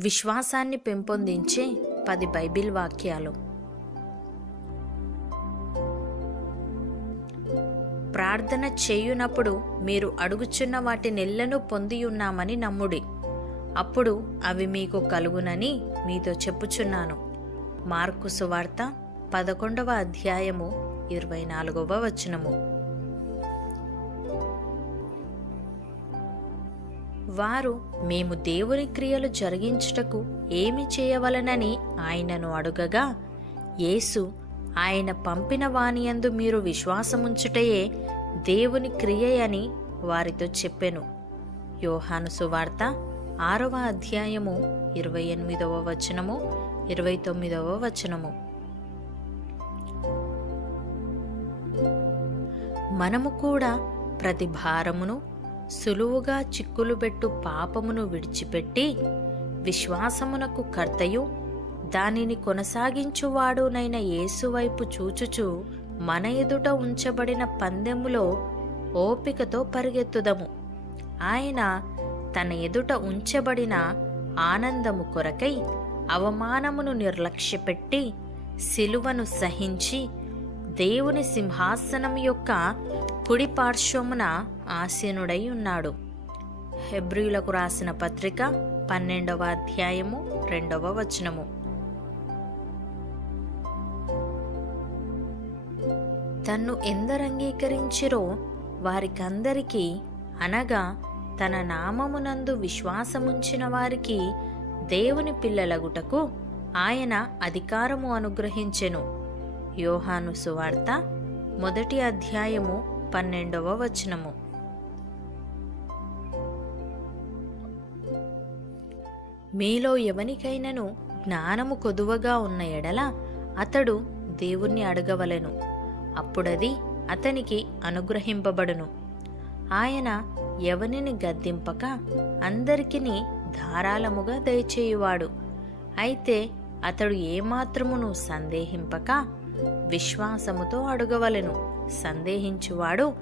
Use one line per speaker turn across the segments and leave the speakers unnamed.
విశ్వాసాన్ని పెంపొందించే పది బైబిల్ వాక్యాలు. ప్రార్థన చేయునప్పుడు మీరు అడుగుచున్న వాటి నెల్లను పొంది ఉన్నామని నమ్ముడి. అప్పుడు అవి మీకు కలుగునని మీతో చెప్పుచున్నాను. మార్కు సువార్త పదకొండవ అధ్యాయము ఇరవై నాలుగవ వచనము. వారు మేము దేవుని క్రియలు జరిగించుటకు ఏమి చేయవలనని ఆయనను అడుగగా యేసు ఆయన పంపిన వానియందు మీరు విశ్వాసముంచుటయే దేవుని క్రియయని వారితో చెప్పెను. యోహాను సువార్త ఆరవ అధ్యాయము ఇరవై ఎనిమిదవ వచనము ఇరవై తొమ్మిదవ వచనము. మనము కూడా ప్రతి భారమును సులువుగా చిక్కులుబెట్టు పాపమును విడిచిపెట్టి విశ్వాసమునకు కర్తయు. దానిని కొనసాగించువాడునైన యేసువైపు చూచుచు మన ఎదుట ఉంచబడిన పందెములో ఓపికతో పరిగెత్తుదము. ఆయన తన ఎదుట ఉంచబడిన ఆనందము కొరకై అవమానమును నిర్లక్ష్యపెట్టి సిలువను సహించి దేవుని సింహాసనం యొక్క కుడి పార్శ్వమున ఆసీనుడై ఉన్నాడు. హెబ్రియులకు రాసిన పత్రిక పన్నెండవ అధ్యాయము రెండవ వచనము. తన్ను ఎందరంగీకరించిరో వారికందరికీ అనగా తన నామమునందు విశ్వాసముంచిన వారికి దేవుని పిల్లలగుటకు ఆయన అధికారము అనుగ్రహించెను. యోహాను సువార్త మొదటి అధ్యాయము పన్నెండవ వచనము. మీలో ఎవనికైనను జ్ఞానము కొదువగా ఉన్న ఎడల అతడు దేవుణ్ణి అడగవలెను. అప్పుడది అతనికి అనుగ్రహింపబడును. ఆయన ఎవనిని గద్దింపక అందరికిని ధారాళముగా దయచేయువాడు. అయితే అతడు ఏమాత్రమును సందేహింపక విశ్వాసముతో అడుగవలెను. సందేహించువాడు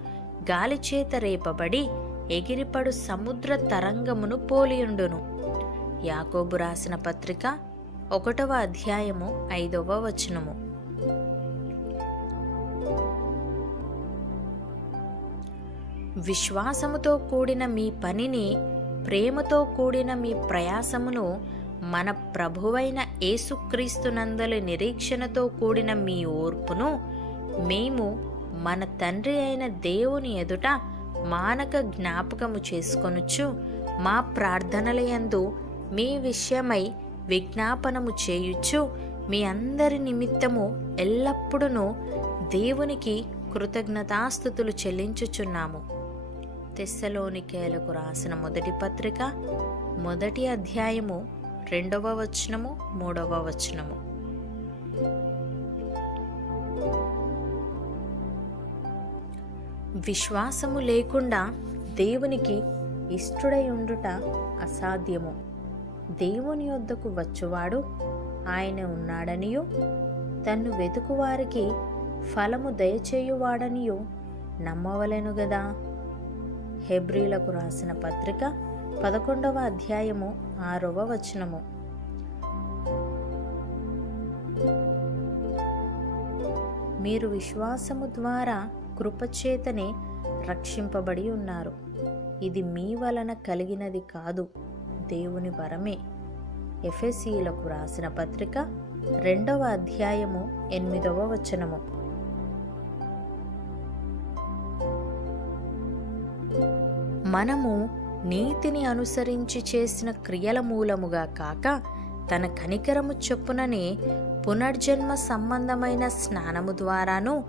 గాలిచేత రేపబడి ఎగిరిపడు సముద్ర తరంగమును పోలియుండును. యాకోబు రాసిన పత్రిక ఒకటవ అధ్యాయము ఐదవ వచనము. విశ్వాసముతో కూడిన మీ పనిని ప్రేమతో కూడిన మీ ప్రయాసమును మన ప్రభువైన యేసుక్రీస్తునందలి నిరీక్షణతో కూడిన మీ ఓర్పును మేము మన తండ్రి అయిన దేవుని ఎదుట మానక జ్ఞాపకము చేసుకొనుచు మా ప్రార్థనలయందు మీ విషయమై విజ్ఞాపనము చేయుచు మీ అందరి నిమిత్తము ఎల్లప్పుడూ దేవునికి కృతజ్ఞతాస్థుతులు చెల్లించుచున్నాము. తెస్సలోనికేలకు రాసిన మొదటి పత్రిక మొదటి అధ్యాయము రెండవ వచనము మూడవ వచనము. విశ్వాసము లేకుండా దేవునికి ఇష్టడై ఉండుట అసాధ్యము. దేవుని యొద్దకు వచ్చువాడు. ఆయన ఉన్నాడనియు తన్ను వెతుకువారికి ఫలము దయచేయువాడనియు నమ్మవలెను గదా. హెబ్రీలకు రాసిన పత్రిక పదకొండవ అధ్యాయము ఆరవ వచనము. మీరు విశ్వాసము ద్వారా కృపచేతనే రక్షింపబడి ఉన్నారు. ఇది మీ వలన కలిగినది కాదు. దేవుని వరమే. ఎఫెసీలకు రాసిన పత్రిక రెండవ అధ్యాయము ఎనిమిదవ వచనము. మనము నీతిని అనుసరించి చేసిన క్రియల మూలముగా కాక తన కనికరము చొప్పుననే పునర్జన్మ సంబంధమైన స్నానము ద్వారాను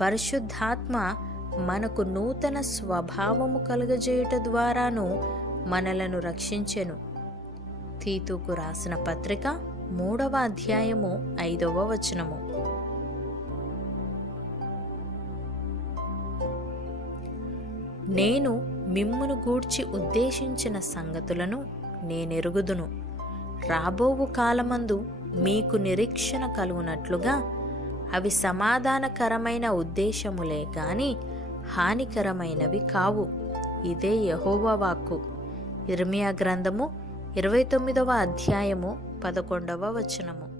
పరిశుద్ధాత్మ మనకు నూతన స్వభావము కలుగజేయుట ద్వారాను మనలను రక్షించెను. తీతుకు రాసిన పత్రిక మూడవ అధ్యాయము ఐదవ వచనము. నేను మిమ్మును గూర్చి ఉద్దేశించిన సంగతులను నేనెరుగుదును. రాబోవు కాలమందు మీకు నిరీక్షణ కలుగునట్లుగా అవి సమాధానకరమైన ఉద్దేశములే కాని హానికరమైనవి కావు. ఇదే యహోవా వాక్కు. ఇర్మియా గ్రంథము ఇరవై తొమ్మిదవ అధ్యాయము పదకొండవ వచనము.